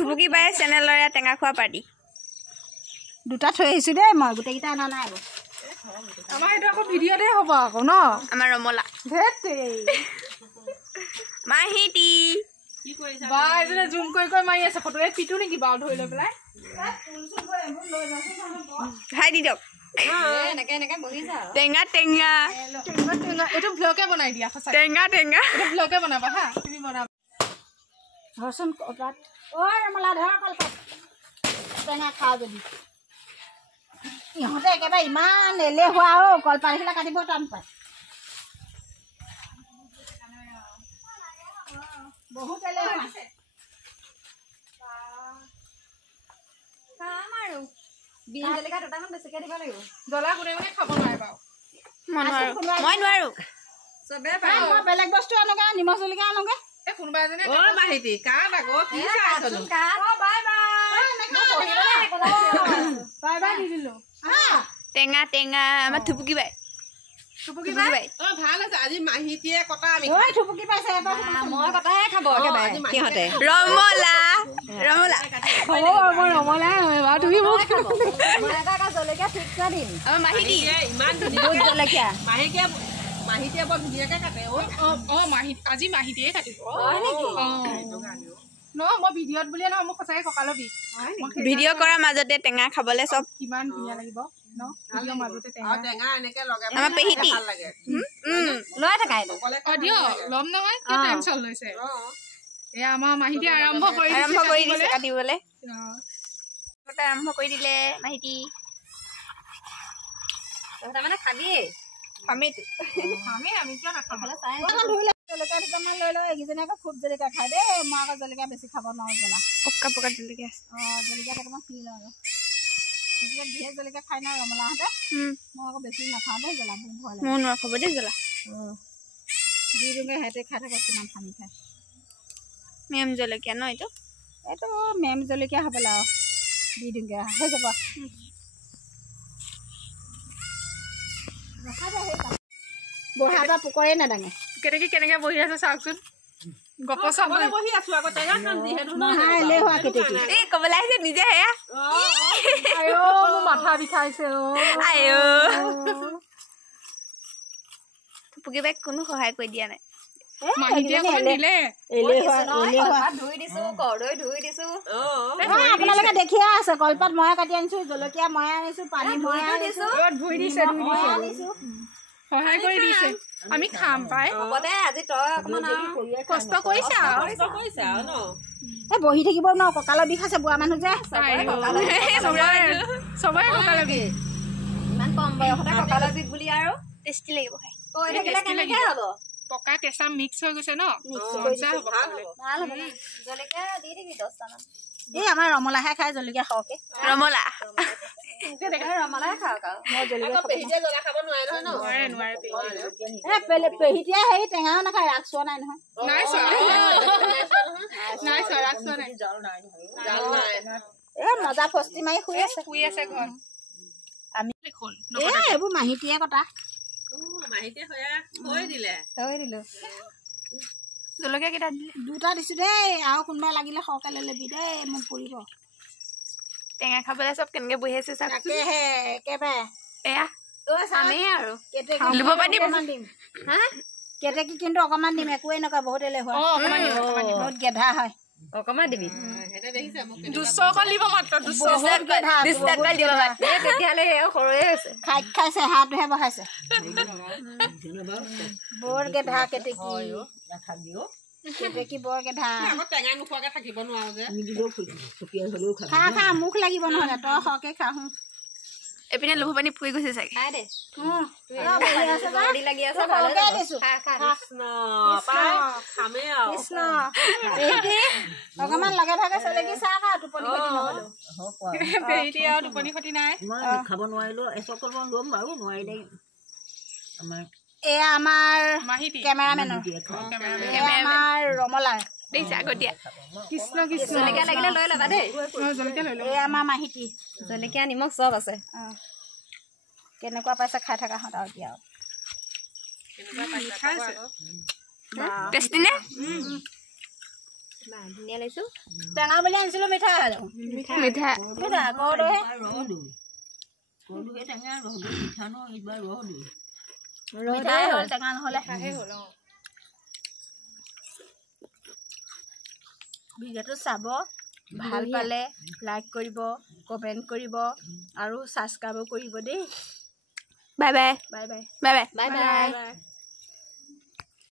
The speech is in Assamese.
থুপুকি বাই চেনেলৰে টেঙা খোৱা পাৰ্টি দুটা থৈ আহিছো দেই মই গোটেইকেইটা অনা নাই আৰু আমাৰ এইটো আকৌ ভিডিঅ'তে হ'ব আকৌ ন আমাৰ ৰমলা মাহিতি বা এজনে জুম কৰি মাৰি আছে ফটো এই পিটো নেকি বাৰু ধৰি লৈ পেলাই ভাই দি দিয়ক টেঙা টেঙা এইটো ভ্লগে বনাই দিয়া সঁচাকৈ টেঙা টেঙা এইটো ভ্লগে বনাবা হা তুমি বনাবা ধৰচোন কলপাত ৰমলা ধৰ কলপাত টেঙা খাওঁ যদি ইহঁতে একেবাৰে ইমান এলেহুৱা কলপাত দেখিলে কাটিব টান পায় বহুত এলেহুৱা জ্বলা কোনে কোনে খাব নোৱাৰে বাৰু মই নোৱাৰো মই বেলেগ বস্তু আনোগে নিমখ জলকীয়া আনোগে এই কোনোবা এজনে মাহিতি কাট আকৌ কি চাইছনো বাই বাই দি দিলো টেঙা টেঙা আমাৰ থুপুকি বাই থুপুকি বাই ভাল আছে আজি মাহিতিয়ে কটা আমি থুপুকি পাইছে মই কটাহে খাব একেবাৰে সিহঁতে ৰমলা ৰমলা মই ৰমলাই হয় বাৰু তুমি মোক মই এটা জলকীয়া ঠিক কৰি দিম আমাৰ মাহিতি ইমান ভোট জলকীয়া মাহিতিয়ে বৰ ধুনীয়াকে কাটে আজি মাহিতিয়ে কাটিব হয় নেকি ন মই ভিডিঅ'ত বুলিয়ে নহয় মোক সঁচাকে কঁকালৰ বিষ ভিডিঅ' কৰাৰ মাজতে টেঙা খাবলে চব কিমান ধুনীয়া লাগিব ন ভিডিঅ'ৰ মাজতে টেঙা টেঙা এনেকে লগে আমাৰ পেহিতি ভাল লাগে লৈ থাকা এইটো দিয় ল'ম নহয় কিয় টেনচন লৈছে এয়া আমাৰ মাহিতি আৰম্ভ কৰি দিছে কাটিবলে আৰম্ভ কৰি দিলে মাহিতি তাৰমানে খাবিয়ে খামেইতো আমি কিয় নাখাম জলকীয়া দুটামান লৈ লওঁ এইকেইজনী আকৌ খুব জলকীয়া খাই দেই মই আকৌ জলকীয়া বেছি খাব নোৱাৰো জ্বলা পকা পকা জলকীয়া আছে জলকীয়া কেইটামান কিনি লওঁ আৰু তেতিয়া ধেৰ জলকীয়া খাই নাই ৰমলাহঁতে মই আকৌ বেছি নাখাওঁ দেই জ্বলা বহুত ভয় লাগে মোৰ নোৱাৰো খাব দেই জ্বলা দি দিওঁগে সিহঁতে খাই থাকক কিমান সানি খায় মেম জলকীয়া ন এইটো মেম জলকীয়া হ'বলা আৰু দি দিওঁগে হৈ যাব বঢ়া বা পোকৰে নাদাঙে কেনেকে বহি আছে চাওকচোন গপচা বহি আছো আকৌ টেঙা খাম যিহেতু এলেহুৱা কেতেকী এই কবলৈ আহিছে নিজে সেয়া আইও মোৰ মাথা বিষাইছে আইও থুপুকি বাই কোনো সহায় কৰি দিয়া নাই আপোনালোকে দেখিয়ে আছে কলপাত ময়ে কাটি আনিছো জলকীয়া ময়ে আনিছো পানী ময়ে আনিছো সহায় কৰি দিছে আমি খাম পাই আজি তই অকমান কষ্ট কৰিছে বহি থাকিব ন কঁকালৰ বিষ আছে বুঢ়া মানুহ যে চবৰে কঁকালৰ বিষ ইমান কম বয়সতে কঁকালৰ বিষ বুলি আৰু টেষ্টি লাগিব খাই কেনেকে হব পকা কেঁচা মিক্স হৈ গৈছে ন ভাল হ'ব জলকীয়া দি দিবি 10টামান এই আমাৰ ৰমলাহে খাই জলকীয়া সৰহকে ৰমলা ৰমলাই খাওক পেহিটিয়া হেৰি টেঙাও নাখায় ৰাগ চোৱা নাই নহয় মজা ফস্তি মাৰি শুই আছে ঘৰত আমি এইবোৰ মাহিতিয়ে কটা থৈ দিলো জলকীয়া কেইটা দিলে দুটা দিছো দেই আৰু কোনোবা লাগিলে সৰহকে লৈ ল'বি দেই মোক পৰিব টেঙা খাবলৈ চব কেনেকে বহি আছে চাওকচোন একেবাৰে এয়া চামেই আৰু কেতেকী কিন্তু অকমান দিম একোৱে নকয় বহুত এলেহুৱা বহুত গেধা হয় অকমান দিবি দুচকল দিব মাত্ৰ তেতিয়াহ'লে সৰুৱে হৈছে খাইছে হাতটোহে বহাইছে বৰ গেধা কেতেকী কেতেকী বৰ গেধা টেঙা নোখোৱাকে থাকিব নোৱাৰো যে খা মুখ লাগিব নহ'লে তই সৰহকে খা এপিনে লহু পানী ফুৰি গৈছে চাগে খাই দে লাগি আছে অকমান লগে ভাগে চলেকি চাহ খা টোপনি টোপনি খতি নাই খাব নোৱাৰিলো এচকল ল'ম বাৰু নোৱাৰিলে এয়া আমাৰ কেমেৰামেনৰ আমাৰ ৰমলাৰ কৃষ্ণ কৃষ্ণ জলকীয়া লাগিলে লৈ ল'বা দেই এয়া আমাৰ মাহিতি জলকীয়া নিমখ চব আছে কেনেকুৱা পাইছে খাই থকা হত আৰু এতিয়া টেষ্টি নে ধুনীয়া লাগিছো টেঙা বুলি আনিছিলো মিঠা মিঠা মিঠা কৰ্দৈ টেঙা মিঠা ন এইবাৰ মিঠাই হ'ল টেঙা নহ'লে ভিডিঅ'টো চাব ভাল পালে লাইক কৰিব কমেণ্ট কৰিব আৰু ছাবস্ক্ৰাইবো কৰিব দেই bye bye bye bye bye bye bye bye bye